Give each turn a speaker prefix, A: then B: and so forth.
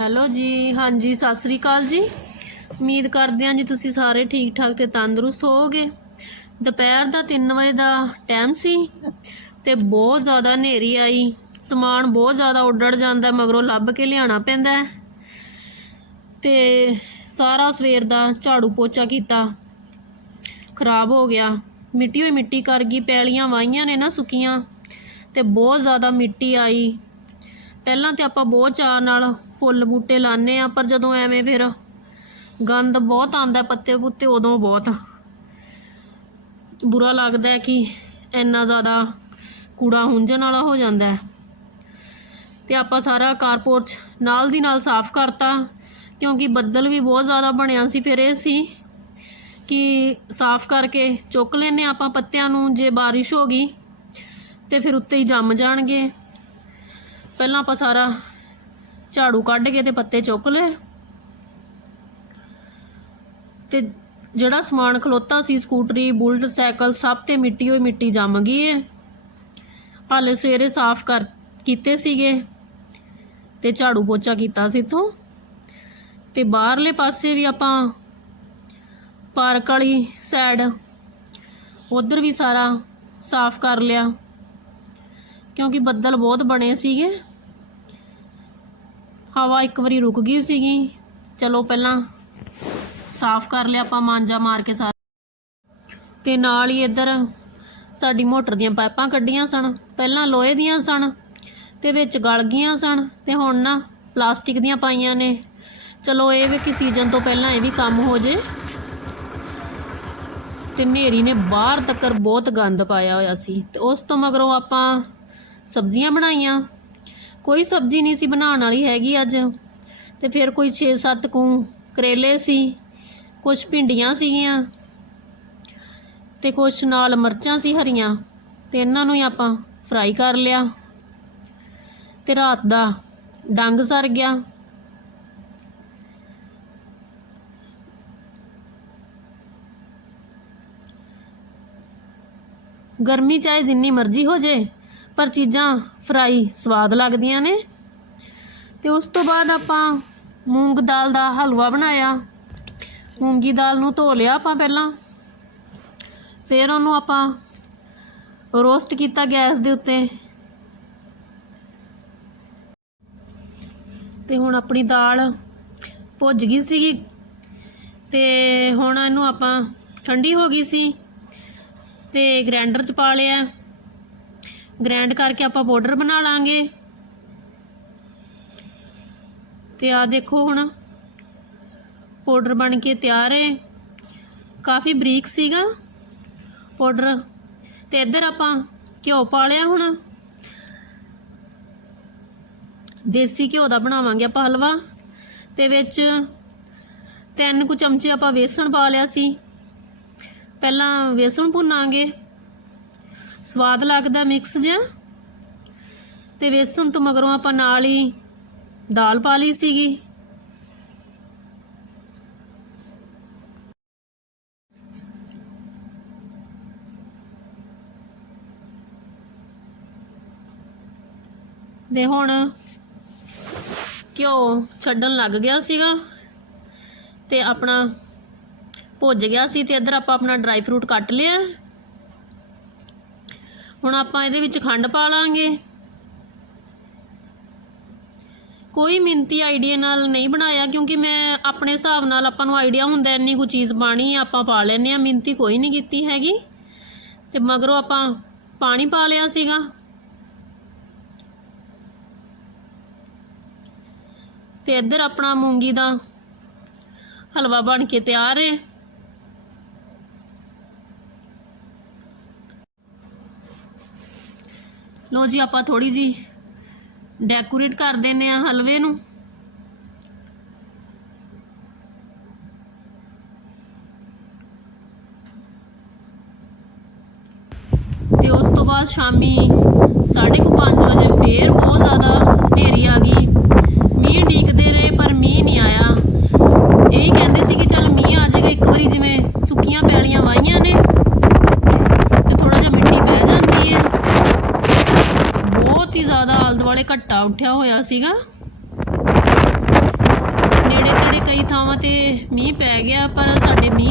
A: Hello ਜੀ, ਹਾਂਜੀ, ਸਤਿ ਸ੍ਰੀ ਅਕਾਲ ਜੀ। ਉਮੀਦ ਕਰਦੇ ਹਾਂ ਜੀ ਤੁਸੀਂ ਸਾਰੇ ਠੀਕ ਠਾਕ ਤੇ ਤੰਦਰੁਸਤ ਹੋਵੋਗੇ। ਦੁਪਹਿਰ ਦਾ 3 ਵਜੇ ਦਾ ਟਾਈਮ ਸੀ ਤੇ ਬਹੁਤ ਜ਼ਿਆਦਾ ਹਨੇਰੀ ਆਈ। ਸਮਾਨ ਬਹੁਤ ਜ਼ਿਆਦਾ ਉੱਡੜ ਜਾਂਦਾ ਮਗਰੋਂ ਲੱਭ ਕੇ ਲਿਆਉਣਾ ਪੈਂਦਾ ਹੈ। ਤੇ ਸਾਰਾ ਸਵੇਰ ਦਾ ਝਾੜੂ ਪੋਚਾ ਕੀਤਾ। ਖਰਾਬ ਹੋ ਗਿਆ। ਮਿੱਟੀ ਹੋਈ ਮਿੱਟੀ ਕਰ ਗਈ, ਪੈਲੀਆਂ ਵਾਈਆਂ ਨੇ ਨਾ ਸੁੱਕੀਆਂ। ਤੇ ਬਹੁਤ ਜ਼ਿਆਦਾ ਮਿੱਟੀ ਆਈ। ਪਹਿਲਾਂ ਤੇ ਆਪਾਂ ਬਹੁਤ ਚਾਅ ਨਾਲ ਫੁੱਲ ਬੂਟੇ ਲਾਣੇ ਆ ਪਰ ਜਦੋਂ ਐਵੇਂ ਫਿਰ ਗੰਦ ਬਹੁਤ ਆਂਦਾ ਪੱਤੇ ਪੁੱਤੇ, ਉਦੋਂ ਬਹੁਤ ਬੁਰਾ ਲੱਗਦਾ ਹੈ ਕਿ ਇੰਨਾ ਜ਼ਿਆਦਾ ਕੂੜਾ ਹੁੰਜਣ ਵਾਲਾ ਹੋ ਜਾਂਦਾ ਹੈ। ਤੇ ਆਪਾਂ ਸਾਰਾ ਕਾਰਪੋਰਚ ਨਾਲ ਦੀ ਨਾਲ ਸਾਫ਼ ਕਰਤਾ, ਕਿਉਂਕਿ ਬੱਦਲ ਵੀ ਬਹੁਤ ਜ਼ਿਆਦਾ ਬਣਿਆ ਸੀ। ਫਿਰ ਇਹ ਸੀ ਕਿ ਸਾਫ਼ ਕਰਕੇ ਚੁੱਕ ਲੈਨੇ ਆਪਾਂ ਪੱਤਿਆਂ ਨੂੰ, ਜੇ ਬਾਰਿਸ਼ ਹੋ ਗਈ ਤੇ ਫਿਰ ਉੱਤੇ ਹੀ ਜੰਮ ਜਾਣਗੇ। ਪਹਿਲਾਂ ਆਪਾਂ ਸਾਰਾ ਝਾੜੂ ਕੱਢ ਕੇ ਤੇ ਪੱਤੇ ਚੁੱਕ ਲਏ। ਤੇ ਜਿਹੜਾ ਸਮਾਨ ਖਲੋਤਾ ਸੀ, ਸਕੂਟਰੀ, ਬੁਲਟ, ਸਾਈਕਲ, ਸਭ ਤੇ ਮਿੱਟੀ ਹੋਈ ਮਿੱਟੀ ਜੰਮ ਗਈ ਏ। ਹਾਲੇ ਸਵੇਰੇ ਸਾਫ਼ ਕਰ ਕੀਤੇ ਸੀਗੇ ਤੇ ਝਾੜੂ ਪੋਚਾ ਕੀਤਾ ਸੀ ਇੱਥੋਂ। ਤੇ ਬਾਹਰਲੇ ਪਾਸੇ ਵੀ ਆਪਾਂ ਪਾਰਕ ਵਾਲੀ ਸਾਈਡ ਉਧਰ ਵੀ ਸਾਰਾ ਸਾਫ਼ ਕਰ ਲਿਆ, ਕਿਉਂਕਿ ਬੱਦਲ ਬਹੁਤ ਬਣੇ ਸੀਗੇ। ਹਵਾ ਇੱਕ ਵਾਰੀ ਰੁਕ ਗਈ ਸੀਗੀ। ਚਲੋ ਪਹਿਲਾਂ ਸਾਫ਼ ਕਰ ਲਿਆ ਆਪਾਂ, ਮਾਂਜਾ ਮਾਰ ਕੇ ਸਾਰਾ। ਤੇ ਨਾਲ ਹੀ ਇੱਧਰ ਸਾਡੀ ਮੋਟਰ ਦੀਆਂ ਪਾਈਪਾਂ ਕੱਢੀਆਂ ਸਨ। ਪਹਿਲਾਂ ਲੋਹੇ ਦੀਆਂ ਸਨ ਤੇ ਵਿੱਚ ਗਲ ਗਈਆਂ ਸਨ ਤੇ ਹੁਣ ਨਾ ਪਲਾਸਟਿਕ ਦੀਆਂ ਪਾਈਆਂ ਨੇ। ਚਲੋ ਇਹ ਵੀ ਕਿ ਸੀਜ਼ਨ ਤੋਂ ਪਹਿਲਾਂ ਇਹ ਵੀ ਕੰਮ ਹੋ ਜੇ। ਤੇ ਨੇਰੀ ਨੇ ਬਾਹਰ ਤੱਕਰ ਬਹੁਤ ਗੰਦ ਪਾਇਆ ਹੋਇਆ ਸੀ। ਤੇ ਉਸ ਤੋਂ ਮਗਰੋਂ ਆਪਾਂ ਸਬਜ਼ੀਆਂ ਬਣਾਈਆਂ। ਕੋਈ ਸਬਜ਼ੀ ਨਹੀਂ ਸੀ ਬਣਾਉਣ ਵਾਲੀ ਹੈਗੀ ਅੱਜ। ਤੇ ਫਿਰ ਕੋਈ 6-7 ਕੁ ਕਰੇਲੇ ਸੀ ਕੁਝ ਭਿੰਡੀਆਂ ਸੀਗੀਆਂ ਤੇ ਕੁਝ ਨਾਲ ਮਿਰਚਾਂ ਸੀ ਹਰੀਆਂ ਤੇ ਇਹਨਾਂ ਨੂੰ ਹੀ ਆਪਾਂ ਫਰਾਈ ਕਰ ਲਿਆ। ਤੇ ਰਾਤ ਦਾ ਡੰਗ ਸਰ ਗਿਆ। ਗਰਮੀ ਚਾਹੇ ਜਿੰਨੀ ਮਰਜ਼ੀ ਹੋ ਜੇ ਪਰ ਚੀਜ਼ਾਂ ਫਰਾਈ ਸਵਾਦ ਲੱਗਦੀਆਂ ਨੇ। ਤੇ ਉਸ ਤੋਂ ਬਾਅਦ ਆਪਾਂ ਮੂੰਗ ਦਾਲ ਦਾ ਹਲਵਾ ਬਣਾਇਆ। ਮੂੰਗੀ ਦਾਲ ਨੂੰ ਧੋ ਲਿਆ ਆਪਾਂ ਪਹਿਲਾਂ। ਫਿਰ ਉਹਨੂੰ ਆਪਾਂ ਰੋਸਟ ਕੀਤਾ ਗੈਸ ਦੇ ਉੱਤੇ। ਤੇ ਹੁਣ ਆਪਣੀ ਦਾਲ ਭੁੱਜ ਗਈ ਸੀਗੀ। ਤੇ ਹੁਣ ਇਹਨੂੰ ਆਪਾਂ ਠੰਡੀ ਹੋ ਗਈ ਸੀ। ਤੇ ਗ੍ਰਾਈਂਡਰ ਚ ਪਾ ਲਿਆ। ਗ੍ਰੈਂਡ ਕਰਕੇ ਆਪਾਂ ਪਾਊਡਰ ਬਣਾ ਲਾਂਗੇ। ਤੇ ਆ ਦੇਖੋ ਹੁਣ ਪਾਊਡਰ ਬਣ ਕੇ ਤਿਆਰ ਹੈ। ਕਾਫੀ ਬਰੀਕ ਸੀਗਾ ਪਾਊਡਰ ਤੇ ਇੱਧਰ ਆਪਾਂ ਘਿਓ ਪਾ ਲਿਆ ਹੁਣ। ਦੇਸੀ ਘਿਓ ਦਾ ਬਣਾਵਾਂਗੇ ਆਪਾਂ ਹਲਵਾ। ਤੇ ਵਿੱਚ ਤਿੰਨ ਕੁ ਚਮਚੇ ਆਪਾਂ ਵੇਸਣ ਪਾ ਲਿਆ ਸੀ। ਪਹਿਲਾਂ ਵੇਸਣ ਭੁੰਨਾਂਗੇ। ਸਵਾਦ ਲੱਗਦਾ ਮਿਕਸ ਜਿਹਾ। ਤੇ ਵੇਸਣ ਤੋਂ ਮਗਰੋਂ ਆਪਾਂ ਨਾਲ ਹੀ ਦਾਲ ਪਾ ਲਈ ਸੀਗੀ। ਦੇ ਹੁਣ ਘਿਓ ਛੱਡਣ ਲੱਗ ਗਿਆ ਸੀਗਾ ਤੇ ਆਪਣਾ ਭੁੱਜ ਗਿਆ ਸੀ ਤੇ ਇੱਧਰ ਆਪਾਂ ਆਪਣਾ ਡਰਾਈ ਫਰੂਟ ਕੱਟ ਲਿਆ। ਹੁਣ ਆਪਾਂ ਇਹਦੇ ਵਿੱਚ ਖੰਡ ਪਾ ਲਾਂਗੇ। ਕੋਈ ਮਿੰਤੀ ਆਈਡੀਆ ਨਾਲ ਨਹੀਂ ਬਣਾਇਆ ਕਿਉਂਕਿ ਮੈਂ ਆਪਣੇ ਹਿਸਾਬ ਨਾਲ ਆਪਾਂ ਨੂੰ ਆਈਡੀਆ ਹੁੰਦਾ ਇੰਨੀ ਕੁ ਚੀਜ਼ ਪਾਣੀ ਆ, ਆਪਾਂ ਪਾ ਲੈਨੇ ਆ ਮਿੰਤੀ ਕੋਈ ਨਹੀਂ ਕੀਤੀ ਹੈਗੀ। ਤੇ ਮਗਰੋਂ ਆਪਾਂ ਪਾਣੀ ਪਾ ਲਿਆ ਸੀਗਾ। ਤੇ ਇੱਧਰ ਆਪਣਾ ਮੂੰਗੀ ਦਾ ਹਲਵਾ ਬਣ ਕੇ ਤਿਆਰ ਹੈ। ਲੋ ਜੀ, ਆਪਾਂ ਥੋੜੀ ਜੀ ਡੈਕੋਰੇਟ ਕਰ ਦਿੰਨੇ ਆ ਹਲਵੇ ਨੂੰ। ਤੇ ਉਸ ਤੋਂ ਬਾਅਦ ਸ਼ਾਮੀ 5:30 ਵਜੇ ਫੇਰ ਬਹੁਤ ਜ਼ਿਆਦਾ ਢੇਰੀ ਆ ਗਈ। ਵਾਲੇ ਘੱਟਾ ਉੱਠਿਆ ਹੋਇਆ ਸੀਗਾ। ਨੇੜੇ ਤੇੜੇ ਕਈ ਥਾਵਾਂ ਤੇ ਮੀਂਹ ਪੈ ਗਿਆ, ਪਰ ਸਾਡੇ ਮੀਂਹ